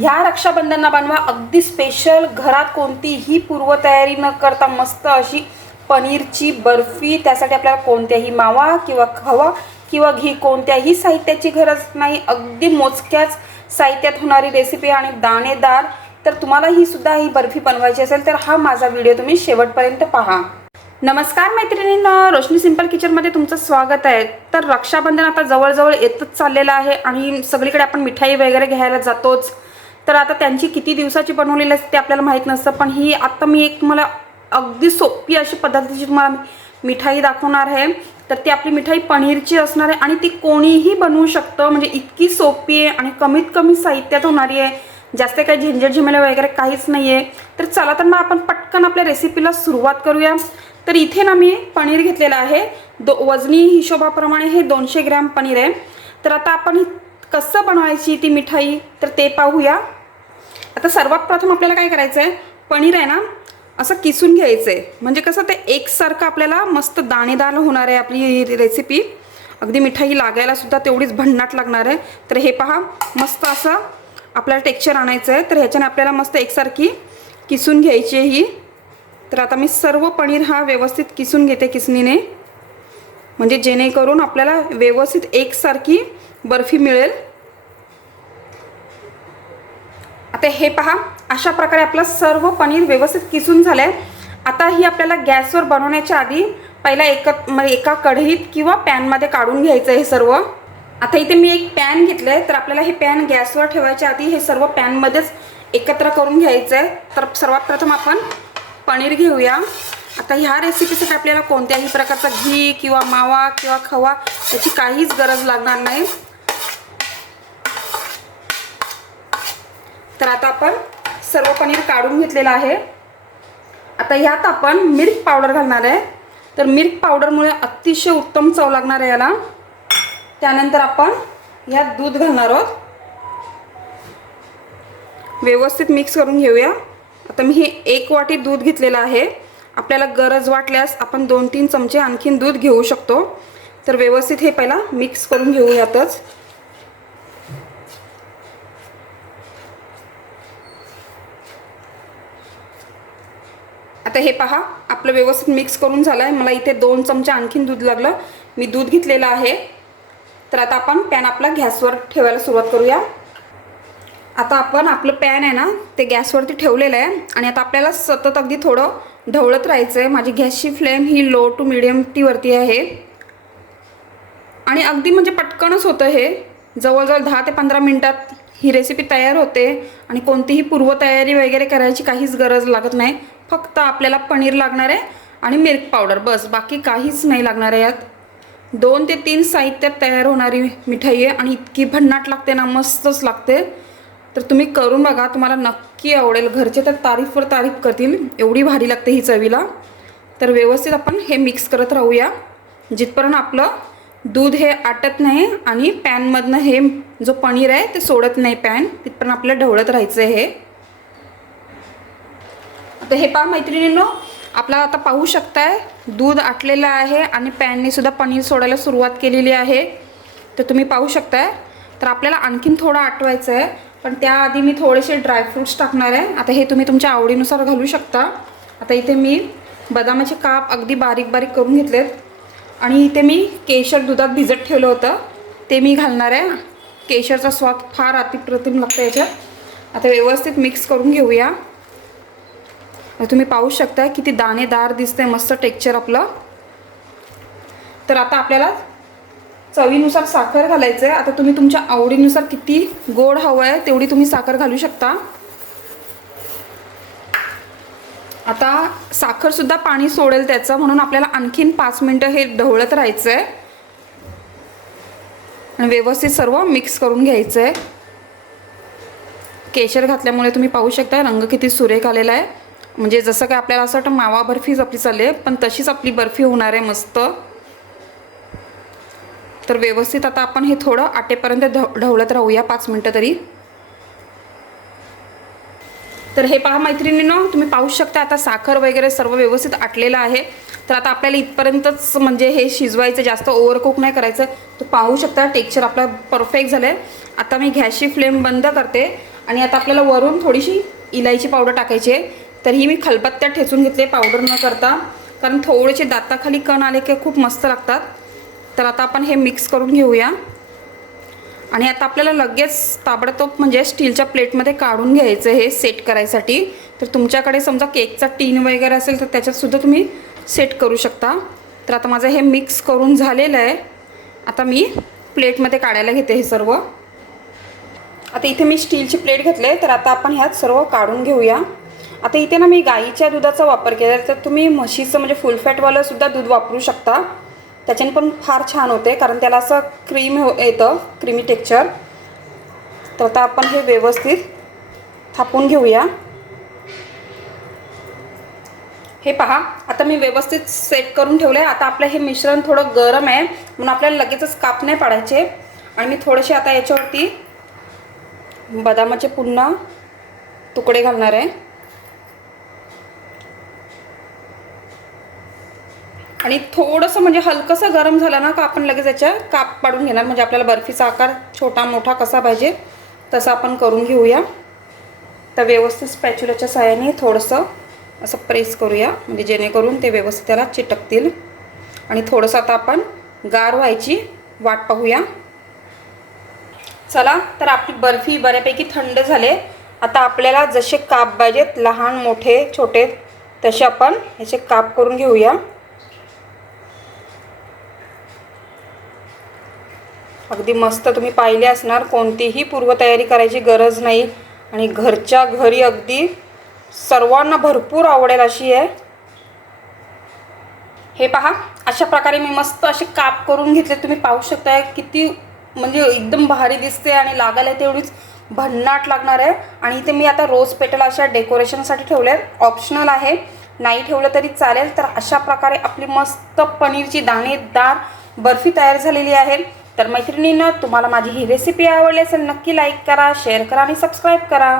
ह्या रक्षाबंधनला बनवा. अगदी स्पेशल घरात कोणतीही पूर्वतयारी न करता मस्त अशी पनीरची बर्फी. त्यासाठी आपल्याला कोणत्याही मावा किंवा खवा किंवा घी कोणत्याही साहित्याची गरज नाही. अगदी मोजक्याच साहित्यात होणारी रेसिपी आणि दाणेदार. तर तुम्हाला ही सुद्धा ही बर्फी बनवायची असेल तर हा माझा व्हिडिओ तुम्ही शेवटपर्यंत पहा. नमस्कार मैत्रिणींनो रोशनी सिंपल किचनमध्ये तुमचं स्वागत आहे. तर रक्षाबंधन आता जवळजवळ येतच चाललेलं आहे आणि सगळीकडे आपण मिठाई वगैरे घ्यायला जातोच. तर आता त्यांची किती दिवसाची बनवलेली असते ते आपल्याला माहीत नसतं पण ही आत्ता मी एक मला अगदी सोपी अशी पद्धतीची तुम्हाला मिठाई दाखवणार आहे. तर ती आपली मिठाई पनीरची असणार आहे आणि ती कोणीही बनवू शकतं म्हणजे इतकी सोपी आहे आणि कमीत कमी साहित्यात होणारी आहे. जास्त काही झंझट झिमेला वगैरे काहीच नाही आहे तर चला तर मग आपण पटकन आपल्या रेसिपीला सुरुवात करूया. तर इथे ना मी पनीर घेतलेलं आहे. दो वजनी हिशोबाप्रमाणे हे दोनशे ग्रॅम पनीर आहे. तर आता आपण कसं बनवायची ती मिठाई? तर ते पाहूया. आता सर्वात प्रथम आपल्याला काय करायचं आहे पनीर आहे ना असं किसून घ्यायचं आहे म्हणजे कसं ते एकसारखं आपल्याला मस्त दाणेदार होणार आहे आपली ही रेसिपी अगदी मिठाई लागायला सुद्धा तेवढीच भन्नाट लागणार आहे. तर हे पहा मस्त असं आपल्याला टेक्स्चर आणायचं आहे तर ह्याच्याने आपल्याला मस्त एकसारखी किसून घ्यायची आहे ही. तर आता मी सर्व पनीर हा व्यवस्थित किसून घेते किसणीने. म्हणजे जेणेकरून आपल्याला व्यवस्थित एकसारखी बर्फी मिळेल. आता हे पहा. अशा प्रकारे आपलं सर्व पनीर व्यवस्थित किसून झालं आहे आता ही आपल्याला गॅसवर बनवण्याच्या आधी पहिला एका म- म्हणजे एका कढईत किंवा पॅनमध्ये काढून घ्यायचं हे सर्व. आता इथे मी एक पॅन घेतलं आहे तर आपल्याला हे पॅन गॅसवर ठेवायच्या आधी हे सर्व पॅनमध्येच एकत्र करून घ्यायचं आहे तर सर्वात प्रथम आपण पनीर घेऊया. आता ह्या रेसिपीसाठी आपल्याला कोणत्याही प्रकारचा घी किंवा मावा किंवा खवा याची काहीच गरज लागणार नाही. तर आता आपण सर्व पनीर काढून घेतलेलं आहे. आता ह्यात आपण मिल्क पावडर घालणार आहे. तर मिल्क पावडरमुळे अतिशय उत्तम चव लागणार आहे याला. त्यानंतर आपण ह्यात दूध घालणार आहोत. व्यवस्थित मिक्स करून घेऊया. आता मी हे एक वाटी दूध घेतलेलं आहे. आपल्याला गरज वाटल्यास आपण दोन तीन चमचे आणखीन दूध घेऊ शकतो. तर व्यवस्थित हे पहिला मिक्स करून घेऊयातच आता हे पहा आपलं व्यवस्थित मिक्स करून झालं आहे मला इथे दोन चमचे आणखीन दूध लागलं. मी दूध घेतलेलं आहे. तर आता आपण पॅन आपला गॅसवर ठेवायला सुरुवात करूया. आता आपण आपलं पॅन आहे ना ते गॅसवरती ठेवलेलं आहे. आणि आता आपल्याला सतत अगदी थोडं ढवळत राहायचं आहे माझी गॅसची फ्लेम ही लो टू मिडियम टीवरती आहे. आणि अगदी म्हणजे पटकनच होतं हे. जवळजवळ दहा ते पंधरा मिनटात ही रेसिपी तयार होते. आणि कोणतीही पूर्वतयारी वगैरे करायची काहीच गरज लागत नाही. फक्त आपल्याला पनीर लागणार आहे आणि मिल्क पावडर बस बाकी काहीच नाही लागणार आहे यात. दोन ते तीन साहित्यात तयार होणारी मिठाई आहे आणि इतकी भन्नाट लागते ना मस्तच लागते. तर तुम्ही करून बघा तुम्हाला नक्की आवडेल. घरचे तर तारीफवर तारीफ करतील. एवढी भारी लागते ही चवीला. तर व्यवस्थित आपण हे मिक्स करत राहूया. जिथपर्यंत आपलं दूध हे आटत नाही आणि पॅनमधनं हे जो पनीर आहे ते सोडत नाही पॅन तिथपर्यंत आपल्याला ढवळत राहायचं आहे हे. तर हे पहा मैत्रिणींनो आपला आता पाहू शकताय दूध आटलेलं आहे आणि पॅननेसुद्धा पनीर सोडायला सुरुवात केलेली आहे. तर तुम्ही पाहू शकताय. तर आपल्याला आणखीन थोडं आटवायचं आहे पण त्याआधी मी थोडेसे ड्रायफ्रूट्स टाकणार आहे. आता हे तुम्ही तुमच्या आवडीनुसार घालू शकता. आता इथे मी बदामाचे काप अगदी बारीक बारीक करून घेतलेत. आणि इथे मी केशर दुधात भिजत ठेवलं होतं. ते मी घालणार आहे. केशरचा स्वाद फार अतिप्रतिम लागतो याच्यात. आता व्यवस्थित मिक्स करून घेऊया. म्हणजे तुम्ही पाहू शकता किती दाणेदार दिसतंय मस्त टेक्चर आपलं. तर आता आपल्याला चवीनुसार साखर घालायचं आहे आता तुम्ही तुमच्या आवडीनुसार किती गोड हवं आहे तेवढी तुम्ही साखर घालू शकता. आता साखरसुद्धा पाणी सोडेल त्याचं म्हणून आपल्याला आणखीन पाच मिनटं हे ढवळत राहायचं आहे आणि व्यवस्थित सर्व मिक्स करून घ्यायचं आहे केशर घातल्यामुळे तुम्ही पाहू शकता रंग किती सुरेख आलेला आहे म्हणजे जसं काय आपल्याला असं वाटतं मावा बर्फीच आपली चालली आहे पण तशीच आपली बर्फी होणार आहे मस्त. तर व्यवस्थित आता आपण हे थोडं आटेपर्यंत ढ ढवळत राहूया पाच मिनटं तरी. तर हे पहा मैत्रिणीनं तुम्ही पाहू शकता आता साखर वगैरे सर्व व्यवस्थित आटलेलं आहे. तर आता आपल्याला इथपर्यंतच म्हणजे हे शिजवायचं जास्त ओव्हरकुक नाही करायचं. तर पाहू शकता टेक्स्चर आपलं परफेक्ट झालं आहे आता मी गॅसची फ्लेम बंद करते आणि आता आपल्याला वरून थोडीशी इलायची पावडर टाकायची आहे. तर ही मी खलबत्त्या ठेचून घेतले पावडर न करता. कारण थोडेसे दाताखाली कण आले की खूप मस्त लागतात. तर आता आपण हे मिक्स करून घेऊया. आणि आता आपल्याला लगेच ताबडतोब म्हणजे स्टीलच्या प्लेटमध्ये काढून घ्यायचं हे सेट करायसाठी. तर तुमच्याकडे समजा केकचा टीन वगैरे असेल तर त्याच्यातसुद्धा तुम्ही सेट करू शकता. तर आता माझं हे मिक्स करून झालेलं आहे. आता मी प्लेटमध्ये काढायला घेते हे सर्व. आता इथे मी स्टीलची प्लेट घेतले तर आता आपण ह्यात सर्व काढून घेऊया. आता इथे ना मी गाईच्या दुधाचा वापर केला आहे, तर तुम्ही म्हशीचं म्हणजे फुल फॅटवालं सुद्धा दूध वापरू शकता. त्याच्याने पण फार छान होते कारण त्याला असं क्रीम हो येतं क्रीमी टेक्चर तर आता आपण हे व्यवस्थित थापून घेऊया. हे पहा आता मी व्यवस्थित सेट करून ठेवलं आहे आता आपलं हे मिश्रण थोडं गरम आहे म्हणून आपल्याला लगेचच काप नाही पाडायचे. आणि मी थोडेसे आता याच्यावरती बदामाचे पुन्हा तुकडे घालणार आहे. आणि थोडंसं म्हणजे हलकंसं गरम झालं ना का आपण लगेच याच्या काप पाडून घेणार. म्हणजे आपल्याला बर्फीचा आकार छोटा मोठा कसा पाहिजे तसा आपण करून घेऊया. तर व्यवस्थित स्पॅच्युलाच्या साह्याने थोडंसं असं प्रेस करूया. म्हणजे जेणेकरून ते व्यवस्थित त्याला चिटकतील. आणि थोडंसं आता आपण गार व्हायची वाट पाहूया. चला तर आपली बर्फी बऱ्यापैकी थंड झाले. आता आपल्याला जसे काप पाहिजेत लहान मोठे छोटे तसे आपण ह्याचे काप करून घेऊया. अगदी मस्त तुम्ही पाहिले असणार. कोणतीही पूर्वतयारी करायची गरज नाही. आणि घरच्या घरी अगदी सर्वांना भरपूर आवडेल अशी आहे. हे पहा अशा प्रकारे मी मस्त असे काप करून घेतले. तुम्ही पाहू शकताय किती म्हणजे एकदम भारी दिसते आणि लागायला तेवढीच भन्नाट लागणार आहे. आणि इथे मी आता रोज पेटल अशा डेकोरेशनसाठी ठेवले आहेत. ऑप्शनल आहे. नाही ठेवलं तरी चालेल. तर अशा प्रकारे आपली मस्त पनीरची दाणेदार बर्फी तयार झालेली आहे. तर मैत्रिणींना तुम्हाला माझी ही रेसिपी आवडली असेल नक्की लाईक करा शेअर करा आणि सबस्क्राईब करा.